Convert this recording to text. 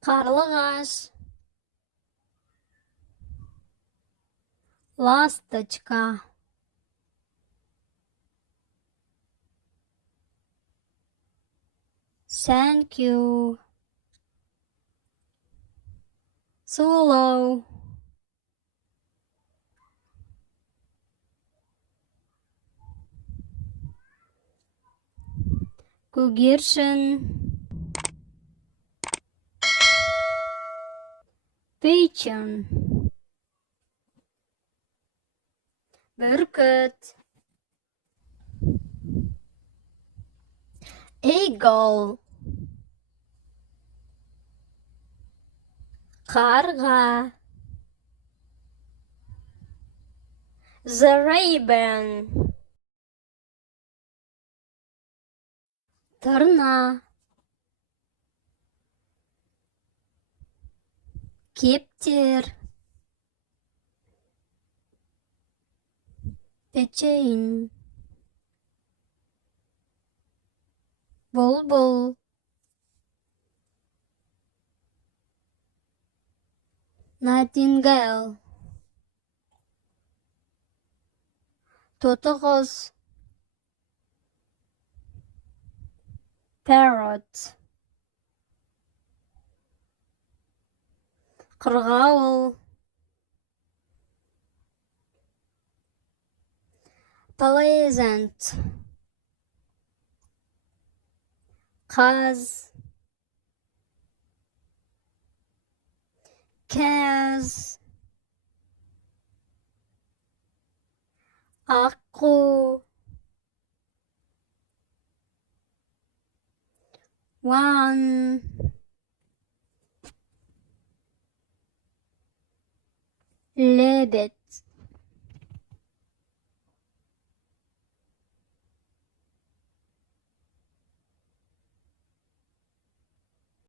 Қарлығаш. Ласточка. Thank you. Solo. Көгершін. Pigeon. Бүркіт. Eagle. Қарға. The raven. Тырна. Кептер. Печейн. Бұлбұл. Nightingale. Тотықыз. Parrot. Қырғауыл. Pleasant. Қаз. Каз. Аққу. One. Лебедь.